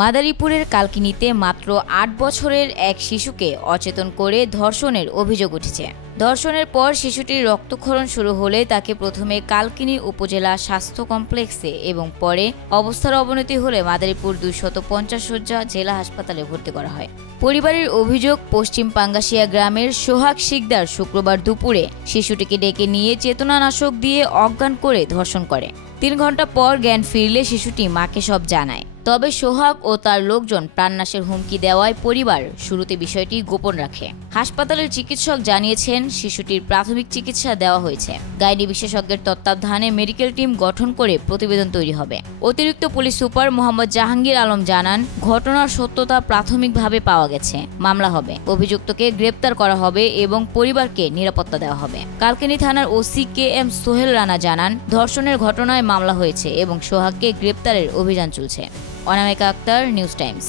মাদারীপুরের কালকিনিতে মাত্র ৮ বছরের এক শিশুকে অচেতন করে ধর্ষণের অভিযোগ উঠেছে। ধর্ষণের পর শিশুটির রক্তক্ষরণ শুরু হলে তাকে প্রথমে কালকিনি উপজেলা স্বাস্থ্য কমপ্লেক্সে এবং পরে অবস্থার অবনতি হলে মাদারীপুর ২৫০ শয্যা জেলা হাসপাতালে ভর্তি করা হয়। পরিবারের অভিযোগ, পশ্চিম পাঙ্গাশিয়া গ্রামের সোহাগ শিকদার শুক্রবার দুপুরে শিশুটিকে ডেকে নিয়ে চেতনানাশক দিয়ে অজ্ঞান করে ধর্ষণ করে। ৩ ঘন্টা পর জ্ঞান ফিরলে শিশুটি মাকে সব জানায়। তবে সোহাগ ও তার লোকজন প্রাণনাশের হুমকি দেওয়ায় পরিবার শুরুতে বিষয়টি গোপন রাখে। হাসপাতালের চিকিৎসক জানিয়েছেন, শিশুটির প্রাথমিক চিকিৎসা দেওয়া হয়েছে। গাইনি বিশেষজ্ঞের তত্ত্বাবধানে মেডিকেল টিম গঠন করে প্রতিবেদন তৈরি হবে। অতিরিক্ত পুলিশ সুপার মোহাম্মদ জাহাঙ্গীর আলম জানান, ঘটনার সত্যতা প্রাথমিকভাবে পাওয়া গেছে। মামলা হবে, অভিযুক্তকে গ্রেপ্তার করা হবে এবং পরিবারকে নিরাপত্তা দেওয়া হবে। কালকিনি থানার ওসি KM সোহেল রানা জানান, ধর্ষণের ঘটনায় মামলা হয়েছে এবং সোহাগকে গ্রেপ্তারের অভিযান চলছে। অনামিকা আক্তার, নিউজ টাইমস।